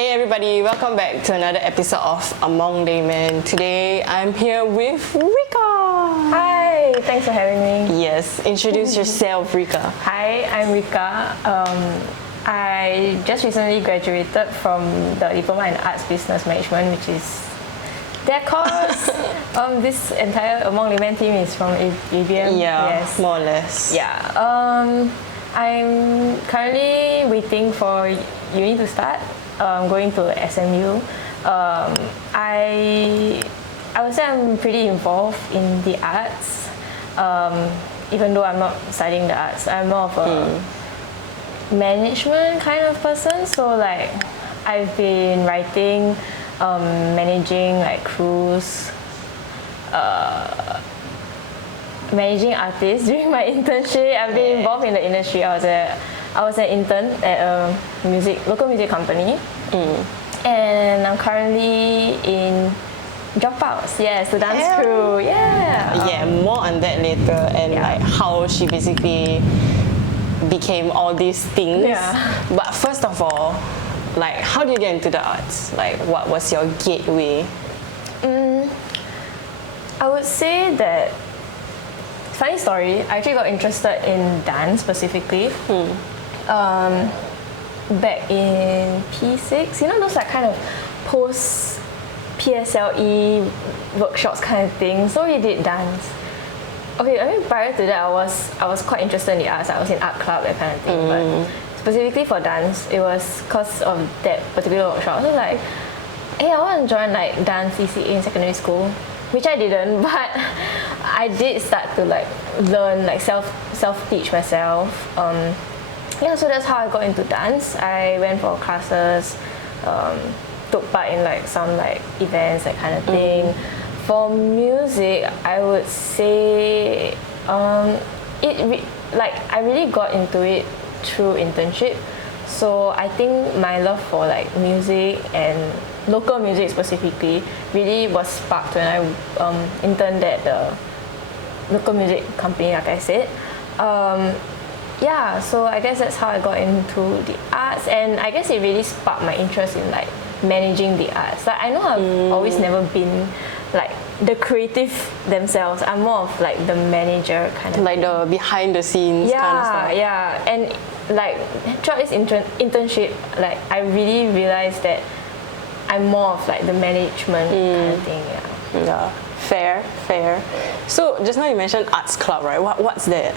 Hey everybody, welcome back to another episode of Among Laymen. Today I'm here with Riqqah. Hi, thanks for having me. Yes, introduce yourself, Riqqah. Hi, I'm Riqqah. I just recently graduated from the Diploma in Arts Business Management, which is their course. This entire Among Laymen team is from ABM. Yeah, yes. More or less. Yeah. I'm currently waiting for uni to start. Going to SMU. I would say I'm pretty involved in the arts, even though I'm not studying the arts. I'm more of a management kind of person. So like, I've been writing, managing like crews, managing artists during my internship. I've been involved in the industry. I was an intern at a local music company, and I'm currently in DROPOUTS. Yes, the dance crew. Yeah. Yeah, more on that later, and like how she basically became all these things. Yeah. But first of all, like, how did you get into the arts? Like, what was your gateway? I would say that. Funny story. I actually got interested in dance specifically. Back in P6, you know those like kind of post PSLE workshops kind of thing. So we did dance. Okay, I mean prior to that, I was quite interested in the arts. I was in art club, that kind of thing. But specifically for dance, it was because of that particular workshop. I was like, hey, I want to join like dance ECA in secondary school, which I didn't, but I did start to like learn, like self teach myself. Yeah, so that's how I got into dance. I went for classes, took part in like some like events, that kind of thing. For music, I would say I really got into it through internship. So I think my love for like music and local music specifically really was sparked when I interned at the local music company, like I said. Yeah, so I guess that's how I got into the arts, and I guess it really sparked my interest in like managing the arts. Like I know I've always never been like the creative themselves. I'm more of like the manager kind of like the behind the scenes kind of stuff. Yeah, and like throughout this internship, like I really realized that I'm more of like the management kind of thing. Yeah, fair. So just now you mentioned arts club, right? What's that?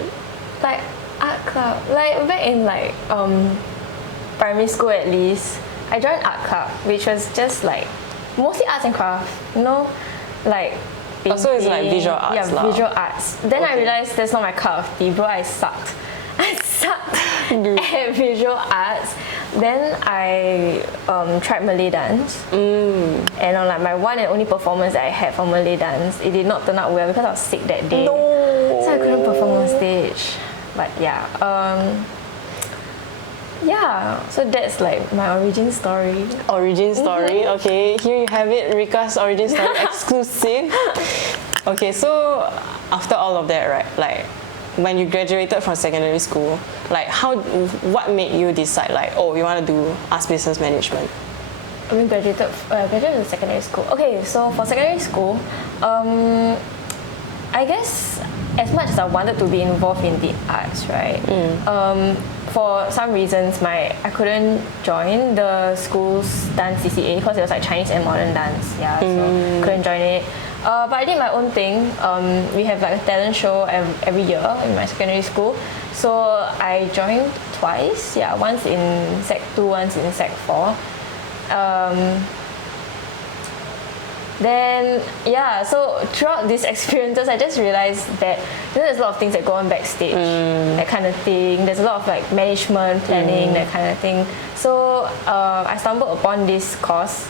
Like art club, like back in like primary school at least, I joined art club, which was just like mostly arts and crafts, you know, like painting. So it's like visual arts. Yeah, visual arts. Then I realized that's not my cup of tea, bro. I sucked at visual arts. Then I tried Malay dance, and on like my one and only performance that I had for Malay dance, it did not turn out well because I was sick that day. No. So I couldn't perform on stage. But yeah, so that's like my origin story. Okay, here you have it, Riqqah's origin story exclusive. Okay, so after all of that, right, like when you graduated from secondary school, like what made you decide like, oh, you want to do arts business management? I mean, graduated in secondary school. Okay, so for secondary school, I guess as much as I wanted to be involved in the arts, right? For some reasons, I couldn't join the school's dance CCA because it was like Chinese and modern dance. Yeah, so couldn't join it. But I did my own thing. We have like a talent show every year in my secondary school. So I joined twice. Yeah, once in Sec 2, once in Sec 4. Then so throughout these experiences, I just realized that there's a lot of things that go on backstage, that kind of thing. There's a lot of like management, planning, that kind of thing. So I stumbled upon this course,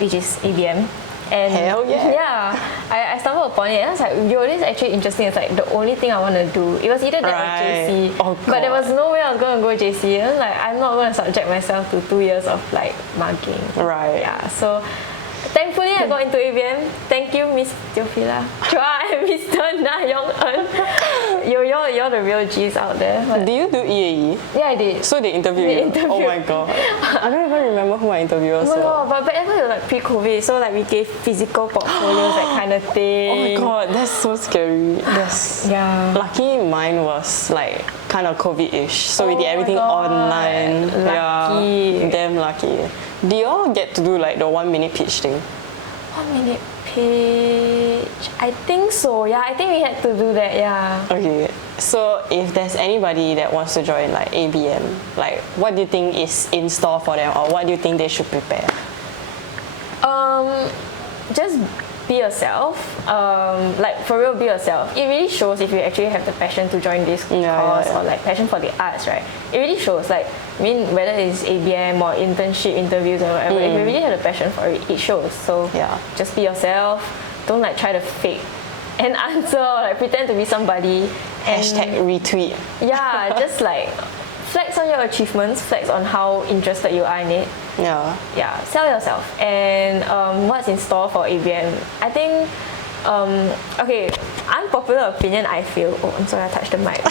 which is ABM. And hell yeah! I stumbled upon it and I was like, yo, this is actually interesting. It's like the only thing I want to do. It was either that or JC, but there was no way I was going to go JC. And I'm not going to subject myself to 2 years of like mugging. Right. Yeah. So thankfully I got into ABM. Thank you, Miss Teofila Chua and Mr. Na Yong Eun. You're the real G's out there. Do you do EAE? Yeah, I did. So they interview you? Oh my god. I don't even remember who I interviewed also. Oh my god, but back then it was like pre-COVID, so like we gave physical portfolios, that kind of thing. Oh my god, that's so scary. That's lucky mine was like kind of COVID-ish, so we did everything online. Lucky. Yeah, damn lucky. Do you all get to do like the 1 minute pitch thing? 1 minute pitch. I think so. Yeah, I think we had to do that. Yeah. Okay. So if there's anybody that wants to join like ABM, like what do you think is in store for them, or what do you think they should prepare? Just be yourself. Like for real, be yourself. It really shows if you actually have the passion to join this course or like passion for the arts, right? It really shows. Like, I mean, whether it's ABM or internship interviews or whatever, if you really have a passion for it, it shows. So just be yourself. Don't like try to fake an answer or like pretend to be somebody. Hashtag retweet. Yeah, just like flex on your achievements, flex on how interested you are in it. Yeah, sell yourself. And what's in store for ABM? I think, okay, unpopular opinion, I feel. Oh, I'm sorry, I touched the mic.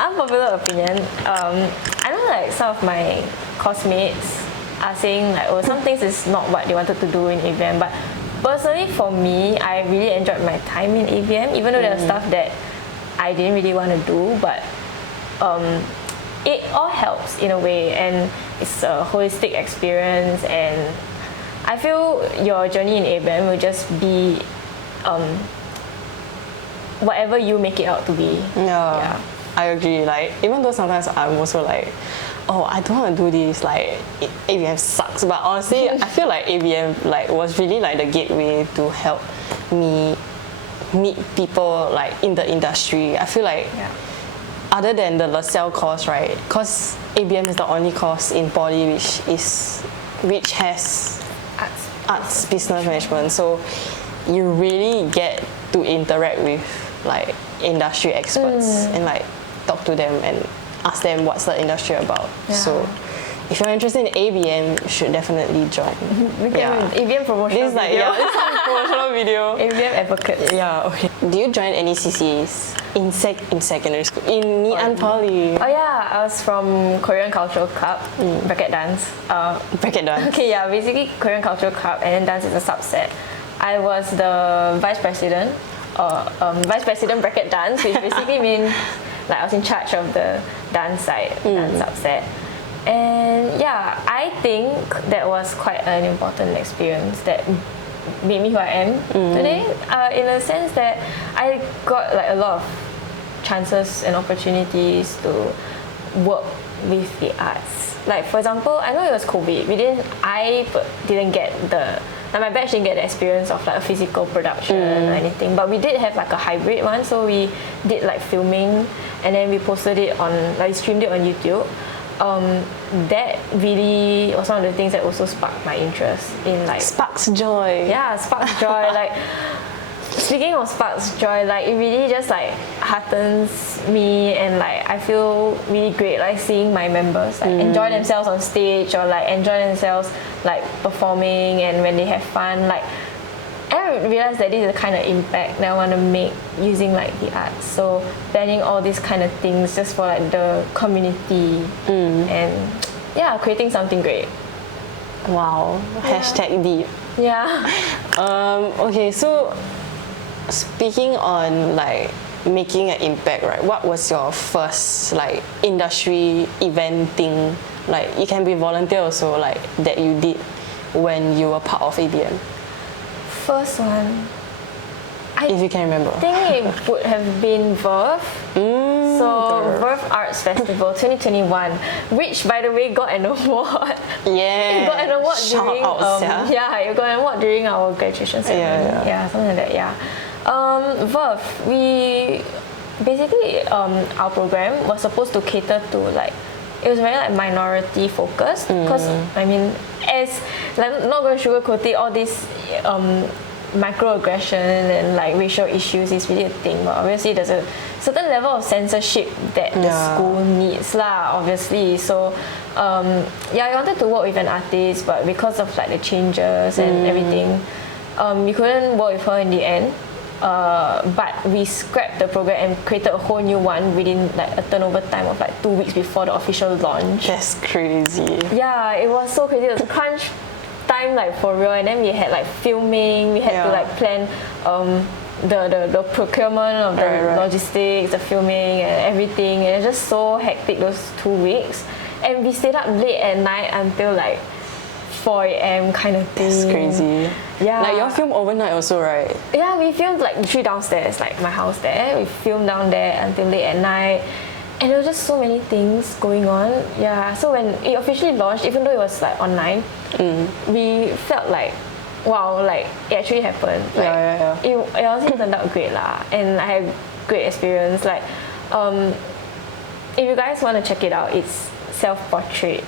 Unpopular opinion. I know like some of my classmates are saying like, oh, some things is not what they wanted to do in ABM. But personally, for me, I really enjoyed my time in ABM, even though there was stuff that I didn't really want to do, but it all helps in a way, and it's a holistic experience, and I feel your journey in ABM will just be whatever you make it out to be. Yeah, I agree. Like, even though sometimes I'm also like, oh, I don't want to do this, like ABM sucks, but honestly I feel like ABM like was really like the gateway to help me meet people like in the industry. I feel like other than the LaSalle course, right, because ABM is the only course in Poly which has arts business management, so you really get to interact with like industry experts and like talk to them and ask them what's the industry about. So if you're interested in ABM, you should definitely join. ABM promotional this is like, video. this is a promotional video. ABM advocates. Yeah, okay. Do you join any CCAs in secondary school? In Ngee and Poly? Oh yeah, I was from Korean Cultural Club, bracket dance. Bracket dance. Okay, yeah, basically Korean Cultural Club, and then dance is a subset. I was the vice president, vice president bracket dance, which basically means like I was in charge of the dance side, dance subset. And yeah, I think that was quite an important experience that made me who I am today, in a sense that I got like a lot of chances and opportunities to work with the arts. Like for example, I know it was COVID. I didn't get my batch didn't get the experience of like a physical production or anything, but we did have like a hybrid one. So we did like filming, and then we posted it on, like streamed it on YouTube. That really was one of the things that also sparked my interest in like sparks joy. Yeah, sparks joy. Like speaking of sparks joy, like it really just like heartens me, and like I feel really great like seeing my members like enjoy themselves on stage, or like enjoy themselves like performing, and when they have fun, like I realized that this is the kind of impact that I want to make using like the arts. So planning all these kind of things just for like the community and creating something great. Wow. Hashtag deep. Yeah. Okay, so speaking on like making an impact, right? What was your first like industry event thing? Like it can be volunteer also, like that you did when you were part of ABM. First one, if you can remember. I think it would have been Verve. So Verve Arts Festival 2021, which by the way got an award. Yeah. It got an award during it got an award during our graduation ceremony. Yeah, something like that. Yeah. Verve, we basically our program was supposed to cater to like, it was very like minority focused, because I mean, as like not going to sugarcoat it, all these microaggression and like racial issues is really a thing, but obviously there's a certain level of censorship that the school needs lah, obviously. So I wanted to work with an artist, but because of like the changes and everything, we couldn't work with her in the end. But we scrapped the program and created a whole new one within like a turnover time of like 2 weeks before the official launch. That's crazy. Yeah, it was so crazy. It was crunch time like for real, and then we had like filming, we had to like plan the procurement of the logistics, the filming and everything, and it's just so hectic those 2 weeks. And we stayed up late at night until like 4 a.m. kind of thing. That's crazy. Yeah. Like y'all film overnight also, right? Yeah, we filmed like literally downstairs, like my house there. We filmed down there until late at night. And there were just so many things going on. Yeah, so when it officially launched, even though it was like online, we felt like, wow, like it actually happened. Like, it honestly turned out great lah. And I had great experience. Like, if you guys want to check it out, it's Self-Portrait.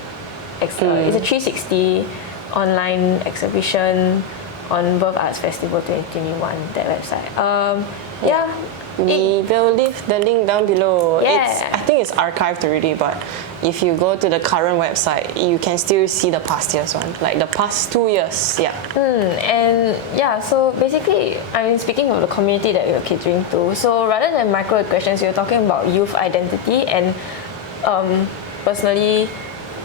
It's a 360 online exhibition on Verve Arts Festival 2021, that website. We will leave the link down below. Yeah. I think it's archived already, but if you go to the current website, you can still see the past year's one, like the past 2 years. Yeah. And yeah, so basically, I mean, speaking of the community that we were catering to, so rather than microaggressions, we were talking about youth identity, and personally,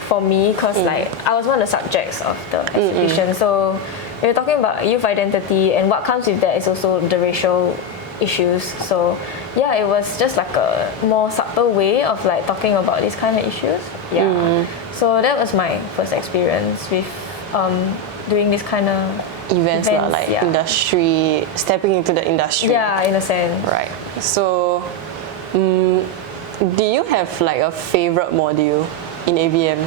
for me, because like I was one of the subjects of the exhibition, so we were talking about youth identity, and what comes with that is also the racial issues. So yeah, it was just like a more subtle way of like talking about these kind of issues. So that was my first experience with doing this kind of events like industry, stepping into the industry. Yeah, in a sense. Right. So do you have like a favorite module in ABM?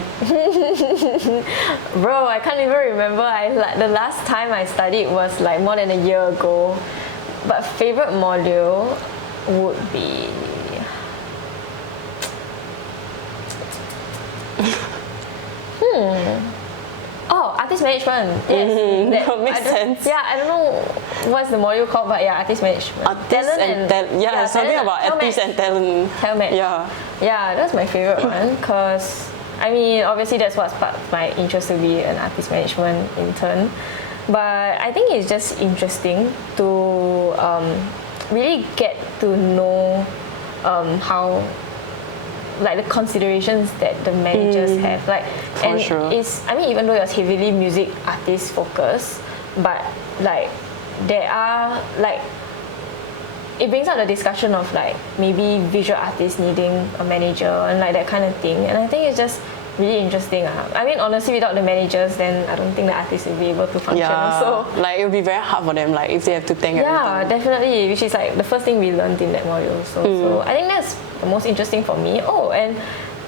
Bro, I can't even remember. The last time I studied was like more than a year ago. But favorite module would be artist management. Yes, that makes sense. Yeah, I don't know what's the module called, but yeah, artist management. Something about artists and talent. Talent. Yeah, that's my favorite one, because I mean, obviously that's what sparked my interest to be an artist management intern. But I think it's just interesting to really get to know how, like, the considerations that the managers have. Like, it's, I mean, even though it was heavily music artist focused, but like there are like, it brings up the discussion of like maybe visual artists needing a manager and like that kind of thing. And I think it's just really interesting. I mean, honestly, without the managers, then I don't think the artists will be able to function. So like it will be very hard for them, like if they have to think everything. Yeah, definitely, which is like the first thing we learned in that module. So I think that's the most interesting for me. Oh, and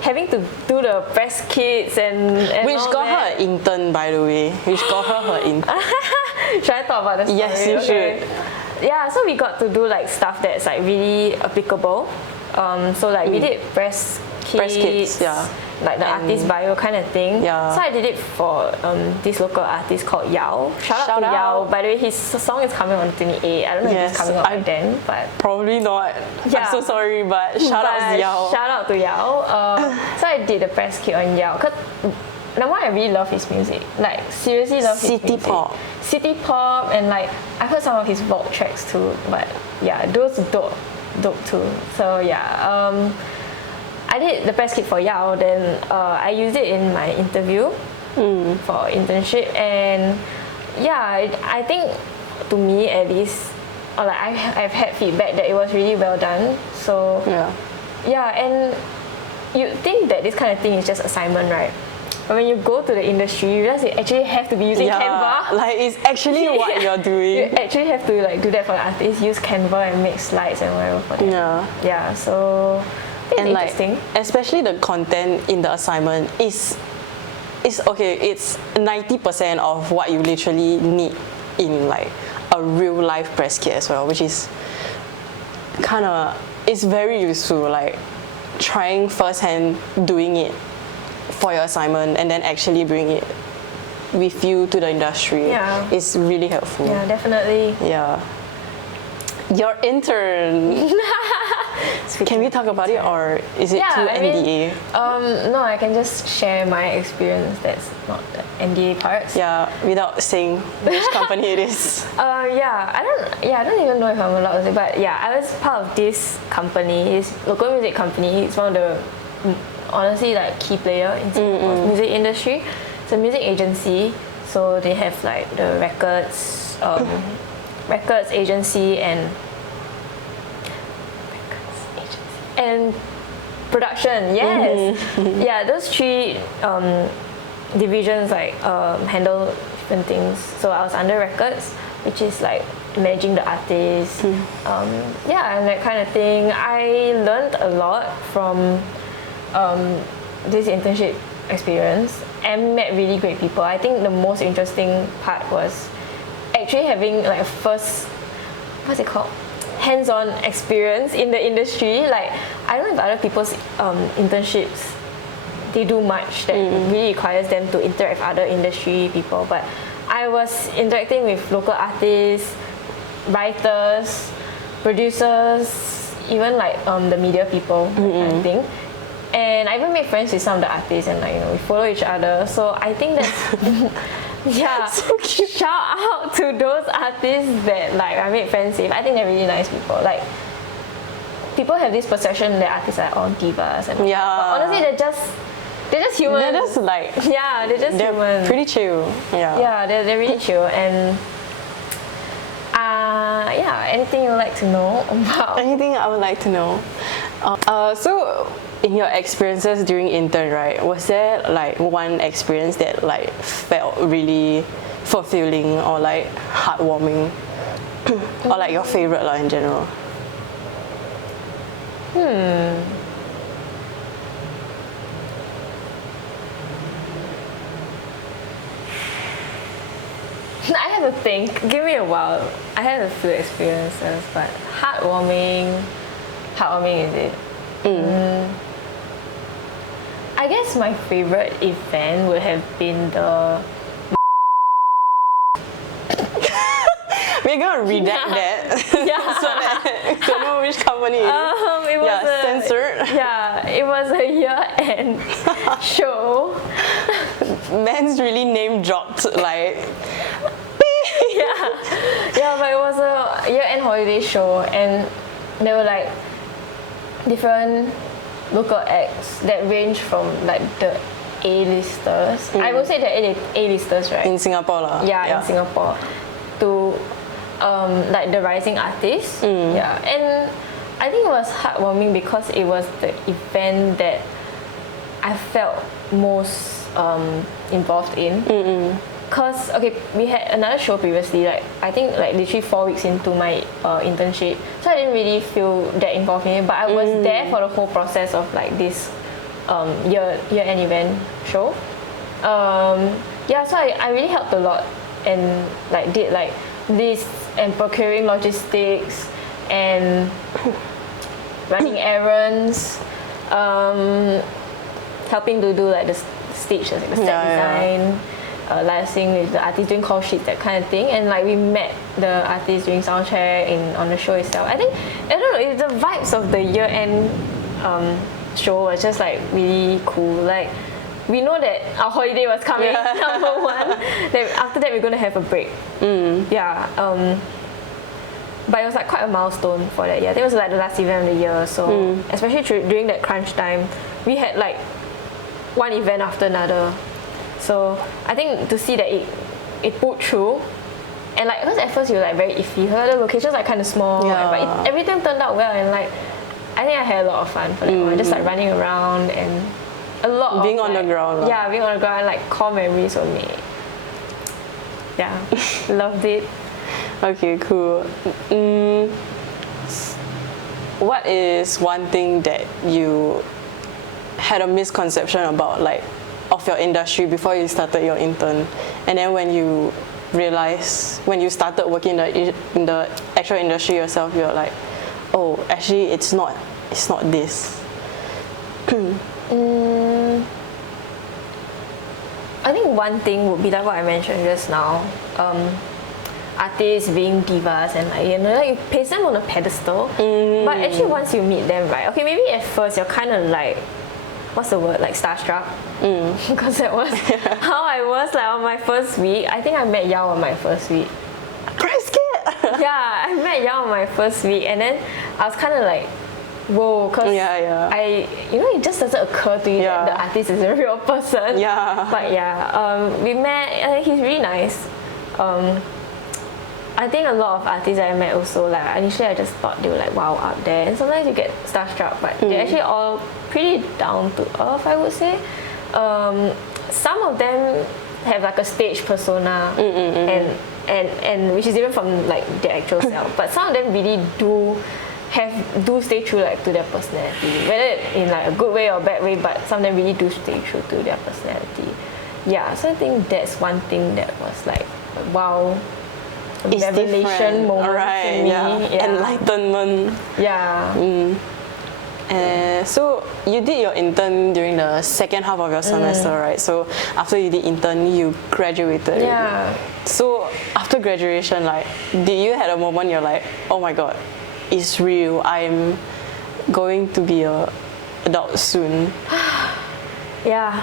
having to do the press kits and which got her an intern, by the way. Which got her intern. Should I talk about the story? Yes, you should. Yeah, so we got to do like stuff that's like really applicable. So like we did press kits, like the artist bio kind of thing. So I did it for this local artist called Yao. Shout out to Yao. By the way, his song is coming on 28. I don't know if it's coming out by then, but probably not. I'm so sorry, but shout out to Yao. Shout out to Yao. So I did the press kit on Yao. Cause number one, I really love his music. Like, seriously love his music. City pop, and like I've heard some of his vault tracks too. But yeah, those dope too. So yeah, I did the press kit for Yao. Then I used it in my interview for internship, and yeah, I think to me at least, or like I've had feedback that it was really well done. So yeah, and you think that this kind of thing is just assignment, right? But when you go to the industry, you realize you actually have to be using Canva. Like it's actually what you're doing. You actually have to like do that for the artists, use Canva and make slides and whatever for them. Yeah, so it's interesting. Like, especially the content in the assignment is okay, it's 90% of what you literally need in like a real life press kit as well, which is it's very useful, like trying firsthand doing it for your assignment and then actually bring it with you to the industry. Yeah. It's really helpful. Yeah, definitely. Yeah. Your intern. Can we talk about it, or is it too NDA? No, I can just share my experience. That's not the NDA part. Yeah, without saying which company it is. I don't even know if I'm allowed to say, but yeah, I was part of this company. It's a local music company. It's one of the honestly like key player in Singapore's music industry. It's a music agency, so they have like the records, records agency and production. Yes, yeah, those three divisions like handle different things. So I was under records, which is like managing the artists, and that kind of thing. I learned a lot from this internship experience and met really great people. I think the most interesting part was actually having like a first, what's it called? Hands-on experience in the industry. Like, I don't know if other people's internships, they do much that really requires them to interact with other industry people, but I was interacting with local artists, writers, producers, even like the media people, that kind of thing. And I even made friends with some of the artists, and like, you know, we follow each other. So I think that's yeah. So cute. Shout out to those artists that like I made friends with. I think they're really nice people. Like, people have this perception that artists are all divas, and Yeah. but honestly they're just humans. They're just like, yeah, they're just they're human. pretty chill. Yeah. Yeah, they're really chill. And anything you'd like to know about? Anything I would like to know. So in your experiences during intern, right, was there like one experience that like felt really fulfilling or like heartwarming, or like your favorite in general? I have to think. Give me a while. I had a few experiences, but heartwarming is it? I guess my favorite event would have been the. We're gonna redact that. Yeah. So that don't know which company it is. It was censored. Yeah, it was a year-end show. Man's really name dropped like. Yeah, but it was a year-end holiday show, and there were like different local acts that range from like the A-listers. I would say they're A-listers, right? In Singapore lah. Yeah, in Singapore, to like the rising artists. Yeah, and I think it was heartwarming because it was the event that I felt most involved in. Because we had another show previously, like I think like literally 4 weeks into my internship, so I didn't really feel that involved in it, but I was there for the whole process of like this year-end event show. So I really helped a lot, and like did like lists and procuring logistics and running errands, helping to do like the stage, like the set design. Liaising with the artists, doing call sheets, that kind of thing, and like we met the artists doing soundcheck on the show itself. I don't know, it's the vibes of the year-end show was just like really cool. Like, we know that our holiday was coming, number one. Then after that we're gonna have a break. But it was like quite a milestone for that year. I think it was like the last event of the year. So especially during that crunch time, we had like one event after another. So I think to see that it pulled through, and like because at first you were like very iffy, the locations are kind of small, but everything turned out well, and like I think I had a lot of fun for that one, just like running around and a lot being of on the ground. Yeah, being on the ground, and like core memories were made. Yeah, loved it. Okay, cool. What is one thing that you had a misconception about, like, of your industry before you started your intern, and then when you realized, when you started working in the actual industry yourself, you're like, oh, actually it's not this. I I think one thing would be like what I mentioned just now. Artists being divas and like, you know, like you place them on a pedestal, but actually once you meet them, right? Okay, maybe at first you're kind of like, what's the word? Like starstruck, because that was how I was like on my first week. I think I met Yao on my first week. Yeah, I met Yao on my first week, and then I was kind of like, whoa, because I, you know, it just doesn't occur to you that the artist is a real person. Yeah. But yeah, we met. He's really nice. I think a lot of artists I met also, like initially I just thought they were like wow out there, and sometimes you get starstruck, but they're actually all pretty down to earth, I would say. Some of them have like a stage persona, and which is different from like their actual self, but some of them really do stay true like to their personality, whether in like a good way or bad way, but some of them really do stay true to their personality. Yeah, so I think that's one thing that was like wow. It's revelation different. moment Right, to me. yeah. Enlightenment. Yeah. So you did your intern during the second half of your semester, right? So after you did intern, you graduated. Yeah. So after graduation, like, did you had a moment you're like, oh my god, it's real. I'm going to be a adult soon. Yeah.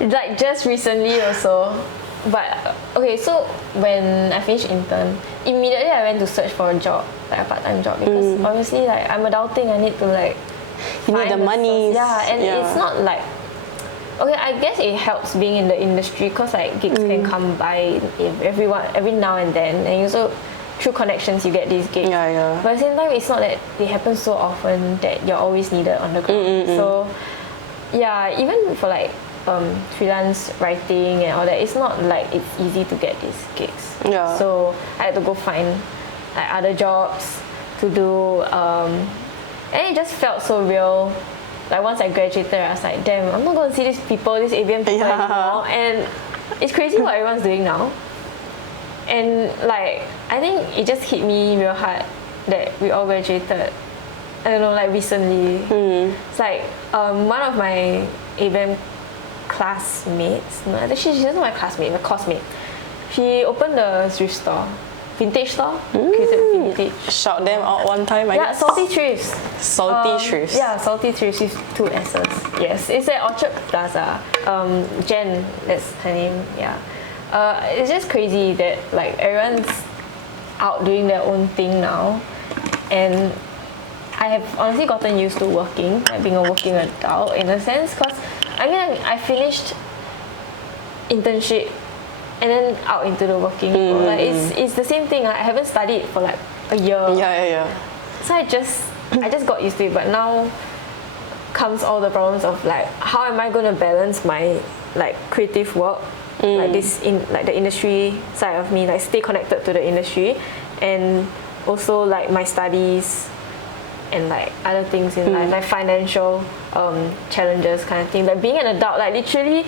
Like just recently also. But okay, so when I finished intern, immediately I went to search for a job, like a part-time job, because obviously like I'm adulting, I need to like you need the money. Yeah, and it's not like, okay, I guess it helps being in the industry because like gigs can come by every now and then, and also through connections you get these gigs. Yeah. But at the same time, it's not that they happen so often that you're always needed on the ground. So yeah, even for like freelance writing and all that, it's not like it's easy to get these gigs. Yeah. So I had to go find like other jobs to do, and it just felt so real. Like once I graduated, I was like, damn, I'm not going to see these people, these ABM people anymore. And it's crazy what everyone's doing now. And like, I think it just hit me real hard that we all graduated. I don't know, like recently. It's like one of my ABM classmates, no, she's not my classmate, my classmate. She opened a thrift store, vintage store, created vintage. Shout them out one time, I guess. Salty Thrifts. Salty Thrifts. Yeah, Salty Thrifts with 2 S's. Yes, it's at Orchard Plaza. Jen, that's her name. Yeah. It's just crazy that like everyone's out doing their own thing now, and I have honestly gotten used to working, like being a working adult in a sense, because I mean I finished internship and then out into the working world. Like it's the same thing. I haven't studied for like a year. Yeah. So I just got used to it, but now comes all the problems of like how am I going to balance my like creative work, like this in like the industry side of me, like stay connected to the industry, and also like my studies and like other things in life, like financial challenges kind of thing. Like being an adult, like literally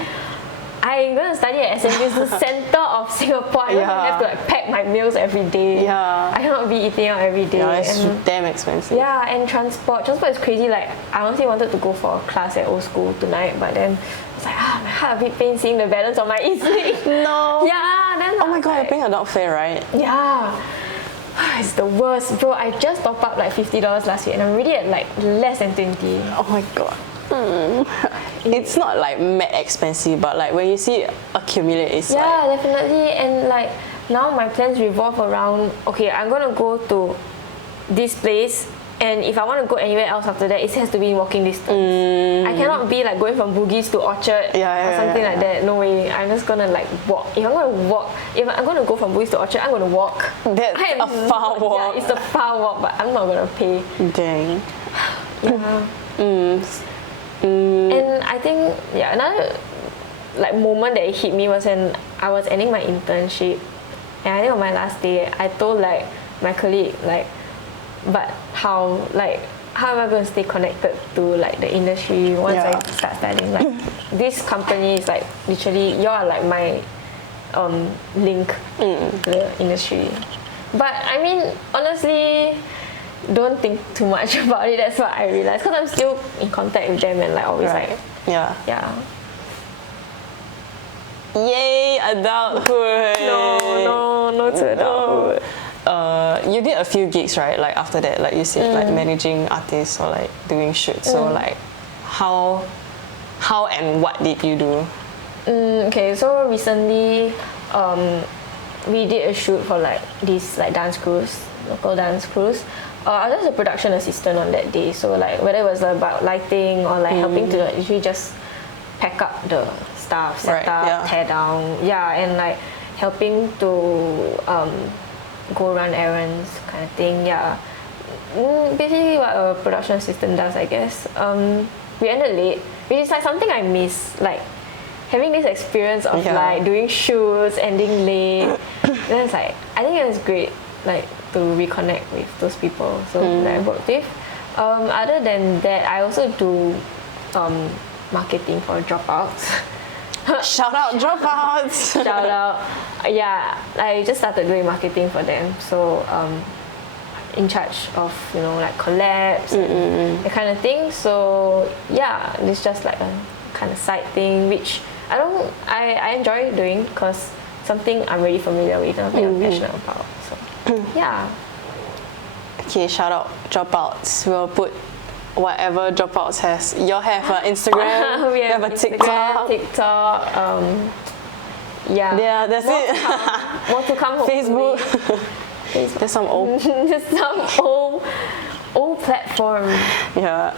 I'm gonna study at SMU, it's the center of Singapore. I don't have to like pack my meals every day. I cannot be eating out every day. Yeah, it's damn expensive. Yeah, and transport is crazy. Like I honestly wanted to go for a class at old school tonight, but then it's like my heart a bit pain seeing the balance of my e-learning. No. Yeah, then oh my god, you're paying adult fare, right? Yeah. It's the worst, bro. I just top up like $50 last week and I'm already at like less than 20. Oh my god. It's not like mad expensive, but like when you see it accumulate, it's like definitely. And like now my plans revolve around, okay, I'm gonna go to this place, and if I want to go anywhere else after that, it has to be in walking distance. I cannot be like going from Bugis to Orchard or something like that. No way. I'm just gonna like walk. If I'm gonna go from Bugis to Orchard, I'm gonna walk. That's a far walk. Yeah, it's a far walk, but I'm not gonna pay. Dang. And I think another like moment that it hit me was when I was ending my internship, and I think on my last day I told like my colleague like, but how am I going to stay connected to like the industry once I start studying? Like this company is like literally you are like my link to the industry. But I mean honestly, don't think too much about it. That's what I realized, because I'm still in contact with them and like always like Yay, adulthood. No to adulthood. You did a few gigs, right? Like after that, like you said, like managing artists or like doing shoots. So like, how and what did you do? Okay, so recently, we did a shoot for like this like dance cruise, local dance cruise. I was just a production assistant on that day. So like whether it was about lighting or like helping to like, usually just pack up the stuff, set up, tear down, and like helping to go run errands kind of thing, basically what a production assistant does, I guess. We ended late, which is like something I miss, like having this experience of like doing shoots, ending late. Then it's like, I think it was great, like to reconnect with those people that I worked with. Other than that, I also do marketing for Dropouts. Shout out Dropouts! Shout out. Yeah, I just started doing marketing for them. So in charge of, you know, like collabs and that kind of thing. So yeah, it's just like a kind of side thing, which I enjoy doing because something I'm really familiar with and something I'm passionate about. So yeah. Okay, shout out Dropouts. We'll put whatever Dropouts has. You all have an Instagram, we have a Instagram, TikTok. Yeah, that's More to come. Facebook. There's some old. Just some old platform. Yeah.